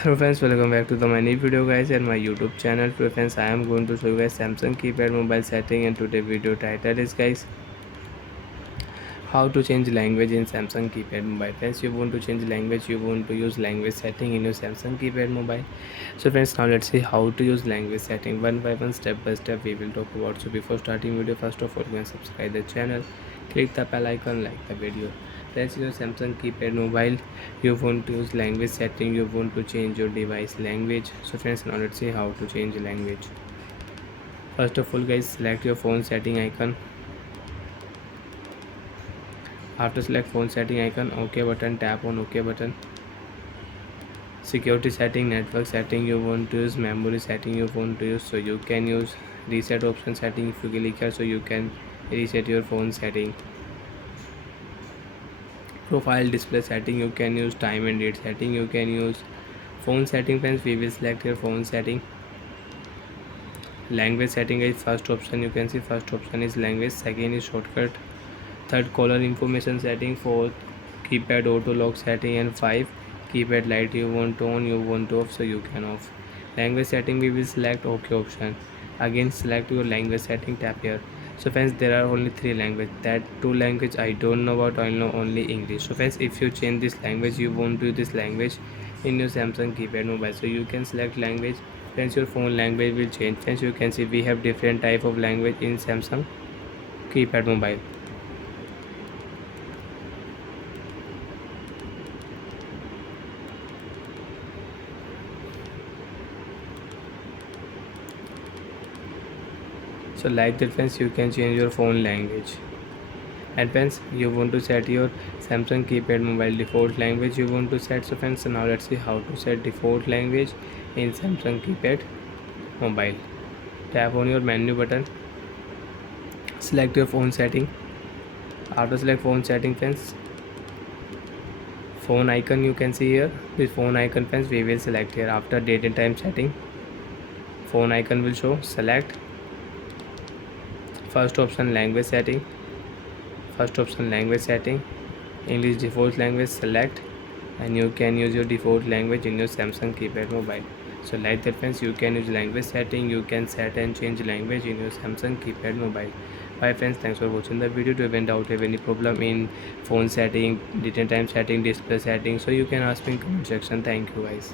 Hello friends, welcome back to my new video guys and my YouTube channel. Today friends, I am going to show you guys Samsung keypad mobile setting, and today video title is guys how to change language in Samsung keypad mobile. Friends, you want to change language, you want to use language setting in your Samsung keypad mobile. So friends, now let's see how to use language setting one by one, step by step we will talk about. So before starting video, first of all you can subscribe the channel, click the bell icon, like the video. Friends, in your Samsung keypad mobile, you want to use language setting, you want to change your device language. So friends, now let's see how to change language. First of all guys, select your phone setting icon. After select phone setting icon, OK button, tap on OK button. Security setting, network setting you want to use, memory setting you want to use, so you can use reset option setting. If you click here, so you can reset your phone setting. Profile display setting you can use, time and date setting you can use. Phone setting friends, we will select your phone setting. Language setting is first option, you can see first option is language, second is shortcut, third caller information setting, fourth keypad auto lock setting, and 5 keypad light you want to on, you want to off, so you can off. Language setting we will select OK option. Again select your language setting, tap here. So friends, there are only 3 language, that 2 language I don't know about, I know only English. So friends, if you change this language, you want to use this language in your Samsung keypad mobile, so you can select language. Friends, your phone language will change. Friends, you can see we have different type of language in Samsung keypad mobile. So like that friends, you can change your phone language. And friends, you want to set your Samsung keypad mobile default language you want to set. So friends, now let's see how to set default language in Samsung keypad mobile. Tap on your menu button, select your phone setting. After select phone setting friends, phone icon you can see here, this phone icon friends we will select here. After date and time setting, phone icon will show, select first option language setting. First option language setting, English default language, select, and you can use your default language in your Samsung keypad mobile. So like that friends, you can use language setting, you can set and change language in your Samsung keypad mobile. Bye friends, thanks for watching the video. To even doubt, have any problem in phone setting, date and time setting, display setting, so you can ask me in comment section. Thank you guys.